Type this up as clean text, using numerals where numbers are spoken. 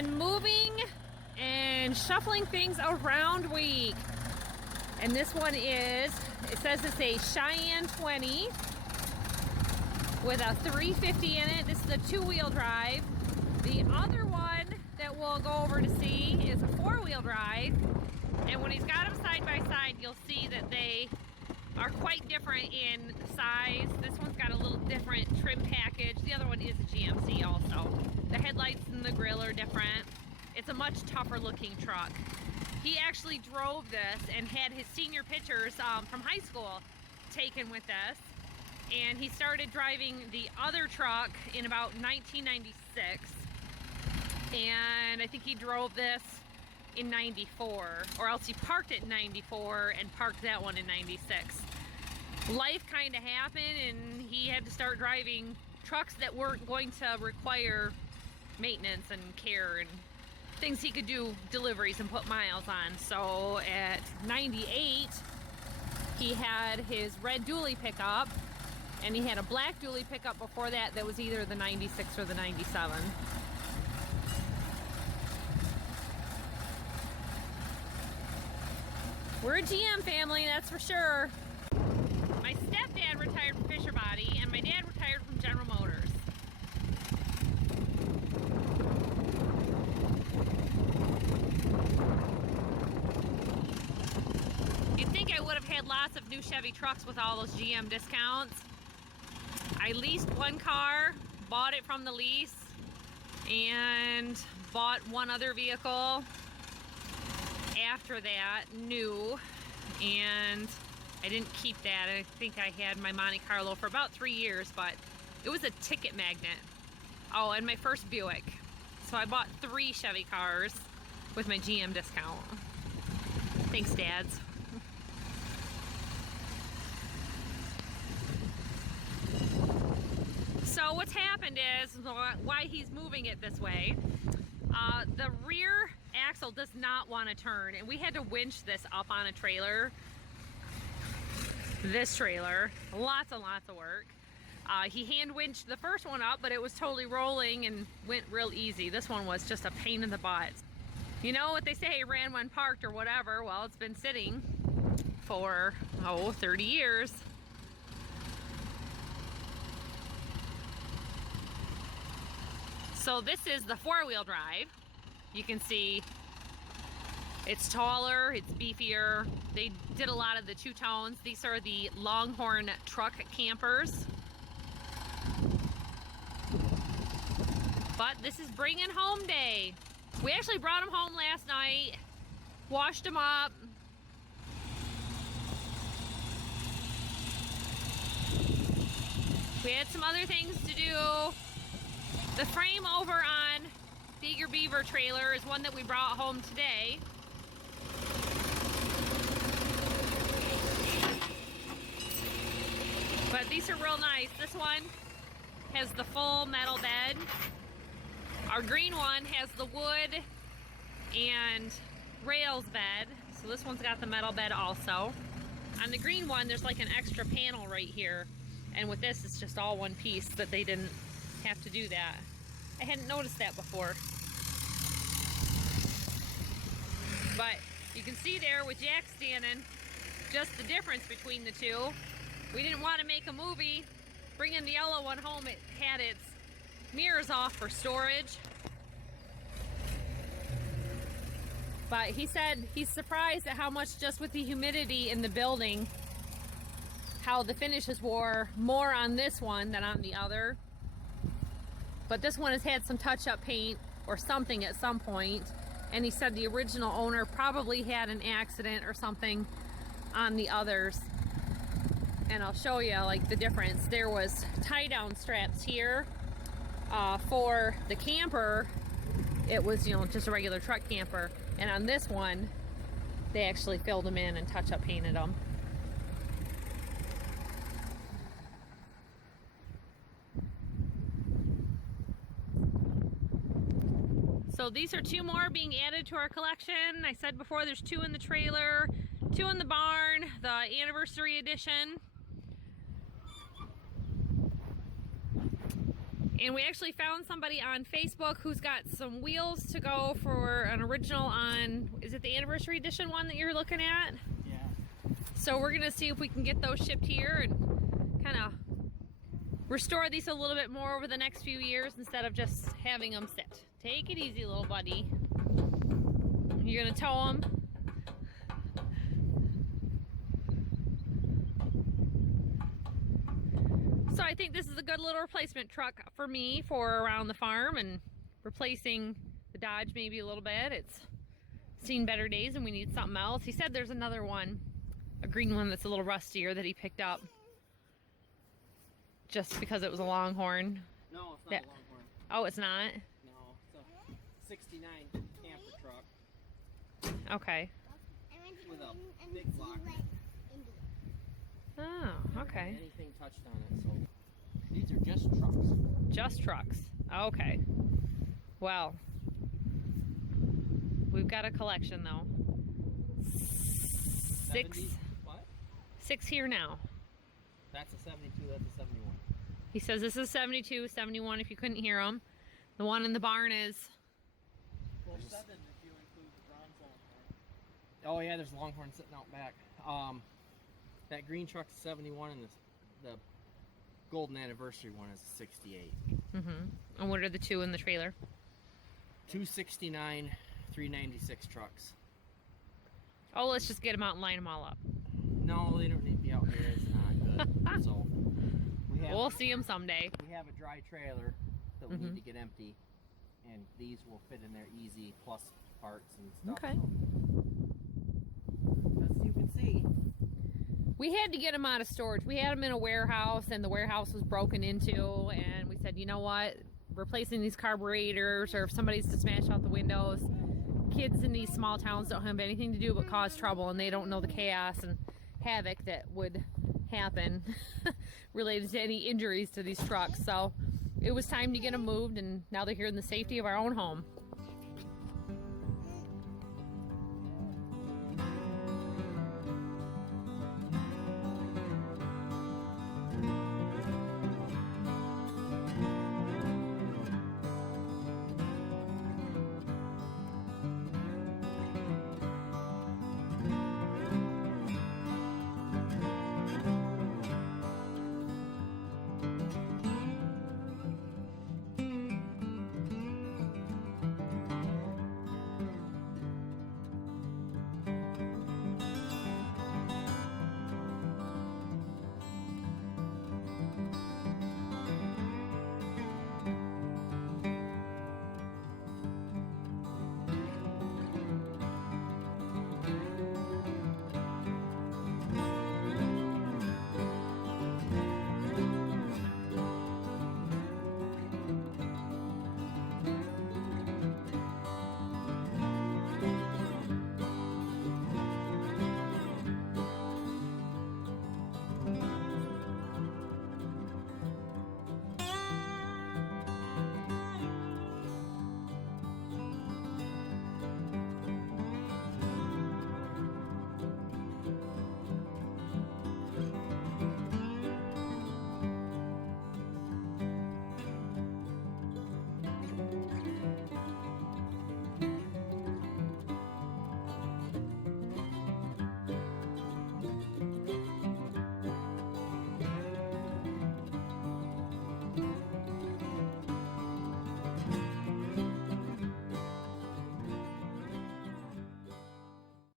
been moving and shuffling things around week. And this one is, it says it's a Cheyenne 20 with a 350 in it. This is a two-wheel drive. The other one that we'll go over to see is a four-wheel drive. And when he's got them side by side, you'll see that they are quite different in size. This one's got a little different trim package. The other one is a GMC also. The headlights and the grill are different. It's a much tougher looking truck. He actually drove this and had his senior pictures from high school taken with this. And he started driving the other truck in about 1996. And I think he drove this in 94, or else he parked it in 94 and parked that one in 96. Life kind of happened and he had to start driving trucks that weren't going to require maintenance and care and things he could do deliveries and put miles on. So at 98, he had his red dually pickup, and he had a black dually pickup before that that was either the 96 or the 97. We're a GM family, that's for sure. My stepdad retired from Fisher Body, and my dad retired from General Motors. You'd think I would have had lots of new Chevy trucks with all those GM discounts. I leased one car, bought it from the lease, and bought one other vehicle after that, new, and I didn't keep that. I think I had my Monte Carlo for about 3 years, but it was a ticket magnet. Oh, and my first Buick. So I bought 3 Chevy cars with my GM discount. Thanks, Dads. So what's happened is, why he's moving it this way, the rear axle does not want to turn, and we had to winch this up on a trailer. This trailer, lots and lots of work. He hand winched the first one up, but it was totally rolling and went real easy. This one was just a pain in the butt. You know what they say, ran when parked or whatever. Well, it's been sitting for 30 years. So this is the four-wheel drive. You can see it's taller, it's beefier. They did a lot of the two-tones. These are the Longhorn truck campers. But this is bringing home day. We actually brought them home last night, washed them up. We had some other things to do. The frame over on the Eager Beaver trailer is one that we brought home today. But these are real nice. This one has the full metal bed. Our green one has the wood and rails bed. So this one's got the metal bed also. On the green one, there's like an extra panel right here. And with this, it's just all one piece, that they didn't have to do that. I hadn't noticed that before. But you can see there with Jack standing, just the difference between the two. We didn't want to make a movie. Bringing the yellow one home, it had its mirrors off for storage. But he said he's surprised at how much, just with the humidity in the building, how the finishes wore more on this one than on the other. But this one has had some touch-up paint or something at some point. And he said the original owner probably had an accident or something on the others. And I'll show you like the difference. There was tie-down straps here for the camper. It was, you know, just a regular truck camper. And on this one, they actually filled them in and touch-up painted them. So these are 2 more being added to our collection. I said before, there's 2 in the trailer, 2 in the barn, the anniversary edition. And we actually found somebody on Facebook who's got some wheels to go for an original on, is it the anniversary edition one that you're looking at? Yeah. So we're gonna see if we can get those shipped here and kind of restore these a little bit more over the next few years instead of just having them sit. Take it easy, little buddy. You're gonna tow them. So I think this is a good little replacement truck for me for around the farm and replacing the Dodge maybe a little bit. It's seen better days and we need something else. He said there's another one, a green one that's a little rustier that he picked up just because it was a Longhorn. No, it's not a Longhorn. Oh, it's not? No, it's a 69 camper truck. Okay. With a big block. Oh, okay. Anything touched on it, so these are just trucks. Just trucks. Okay. Well, we've got a collection though. 70, what? 6 here now. That's a 72, that's a 71. He says this is 72, 71 if you couldn't hear him. The one in the barn is... Well, 7 if you include the bronze Longhorn. Oh yeah, there's a Longhorn sitting out back. That green truck's a 71 and the golden anniversary one is a 68. Mm-hmm. And what are the two in the trailer? 269, 396 trucks. Oh, let's just get them out and line them all up. No, they don't need to be out here. It's not good. So we'll see them someday. We have a dry trailer that we need to get empty, and these will fit in there easy, plus parts and stuff. Okay. So. As you can see, we had to get them out of storage. We had them in a warehouse, and the warehouse was broken into, and we said, you know what? Replacing these carburetors, or if somebody's to smash out the windows, kids in these small towns don't have anything to do but cause trouble, and they don't know the chaos and havoc that would happen related to any injuries to these trucks. So it was time to get them moved, and now they're here in the safety of our own home.